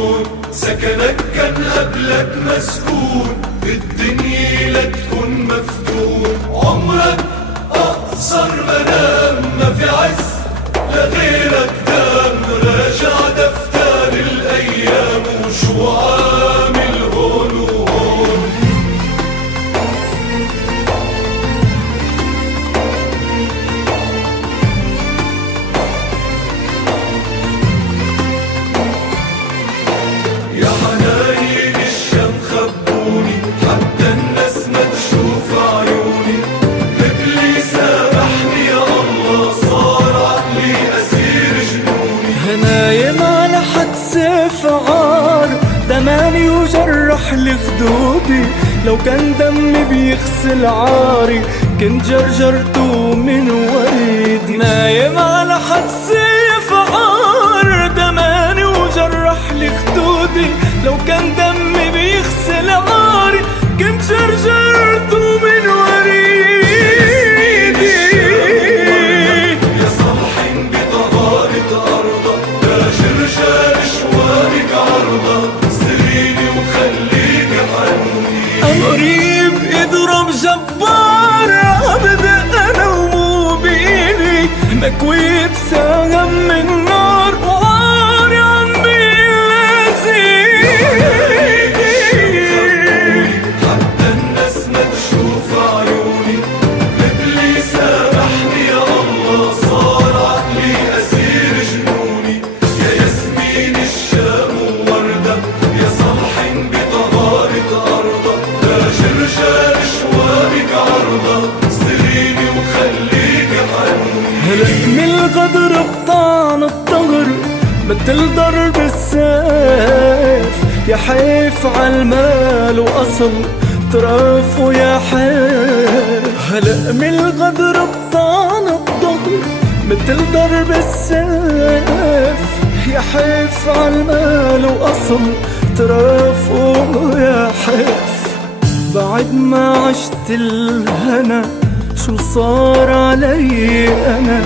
هون، سكنك كان قبلك مسكون، الدنيا لا تكون مفتون. عمرك أقصر منام، ما في عز لغيرك دام. راجع دفتر الأيام وشو عامل هون وهون. يا حناين الشام خبوني، حتى الناس ما تشوف عيوني. قبلي سامحني يا الله، صار عقلي أسير جنوني. نايم على حد سيف عار، دماني وجرح لي خدودي. لو كان دمي بيغسل عاري، كنت جرجرته من وريدي. نايم على حد سيف عار، دماني وجرح لي خدودي. لو كان دمي بيغسل عاري، كنت جرجرته من وريدي. يا صالحين بطهارة أرضك، باجر رجال شوارك عرضك. سريني وخليك حنوني، قريب اضرب جبار، ابدا انا ومو بايدي. مكوي بسهم من نار، وعاري عمي لازيدي. حتى الناس ما تشوف عيوني. قبلي سامحني يا الله، صار عقلي أسير جنوني. يا ياسمين الشام ووردة، يا صالحين بطهارة أرضك. باجر رجال شوارك عرضك، سريني وخليك حنوني. هلك من الغدر بطعن الطهر، مثل ضرب السيف. يا حيف عالمال وأصل طرف ويا حيف. هلق من الغدر بطعن الطهر، مثل ضرب السيف. يا حيف عالمال وأصل طرف ويا حيف. بعد ما عشت الهنا، شو صار علي أنا؟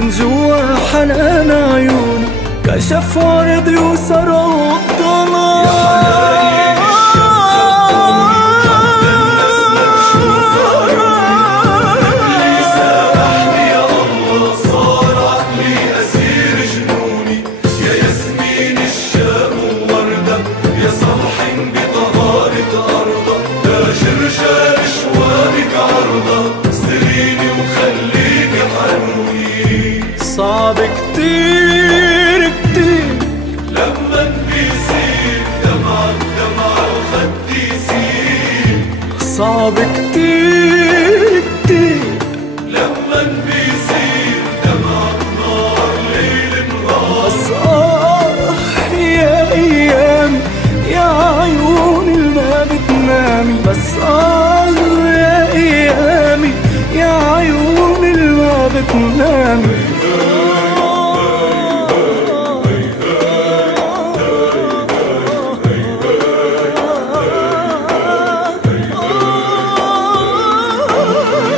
من جوا حنان عيوني، كشف عرضي وسروا الظلام. قبلي سامحني يا الله، صار عقلي أسير جنوني. يا ياسمين الشام ووردة، يا صالحين بطهارة أرضك. باجر رجال شوارك عرضك، سريني وخليك حنوني. صعب كتير كتير لما بيصير دمعك دمع الخد يسيل. صعب كتير كتير لما بيصير دمعك نار ليل نهار. بس يا أيام يا عيوني ما بتنامي. بس يا أيامي يا عيوني ما بتنامي.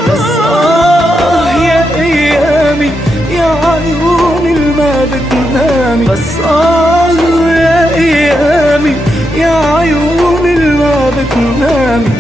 بس يا أيامي يا عيوني ما بتنامي. بس يا أيامي يا عيوني ما بتنامي.